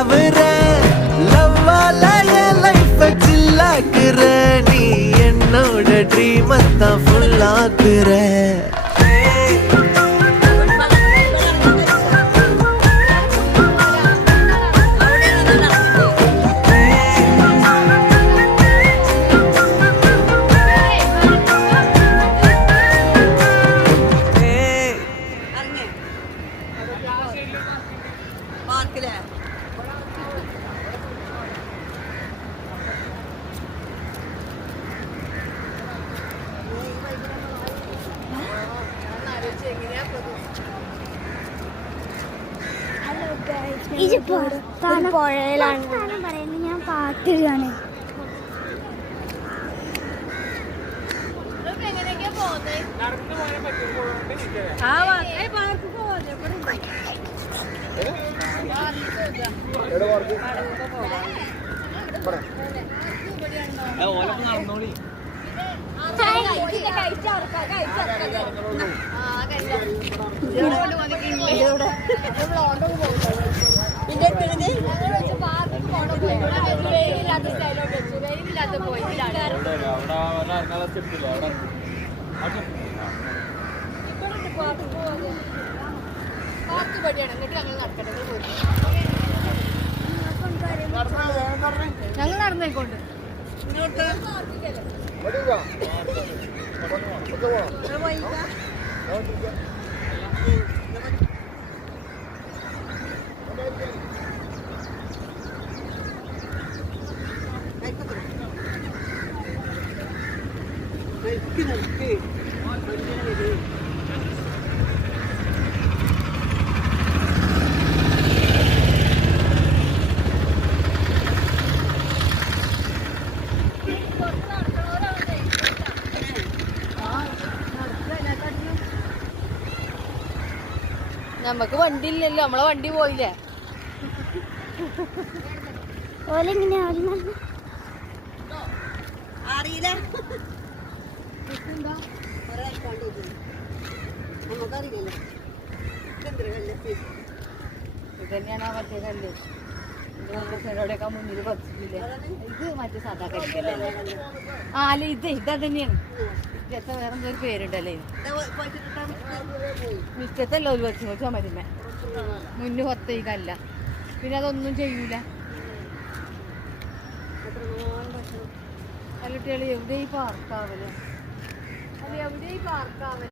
ஆவுற லவ்வால என் life சில்லாக்குற நீ என்னோட dream தான் ஃபுல்லாக்குற പുഴയിലാണ് പറയുന്നത്. ഞാൻ പാട്ട് കാണാൻ ഞങ്ങൾ നടന്നേക്കൊണ്ട് നമ്മക്ക് വണ്ടി ഇല്ലല്ലോ, നമ്മളെ വണ്ടി പോയില്ലേ. ഇതന്നെയാണ് ആ മറ്റേ കല്ല്. ൊക്കെ മുന്നിൽ പതിച്ചിട്ടില്ലേ? ഇത് മറ്റേ സാധാ കരിക്കല്ലേ? ആ അല്ല, ഇതാ തന്നെയാണ്. വേറെ എന്തൊരു പേരുണ്ടല്ലേ മിസ്റ്റത്തല്ലോ ഒരു വെച്ച് വെച്ചാൽ മരുന്നേ മുന്നു കൊത്ത ഈ കല്ല. പിന്നെ അതൊന്നും ചെയ്യൂല. അല്ല കുട്ടികൾ എവിടെ ഈ പാർക്കാവല്? അല്ല എവിടെ ഈ പാർക്കാവല്?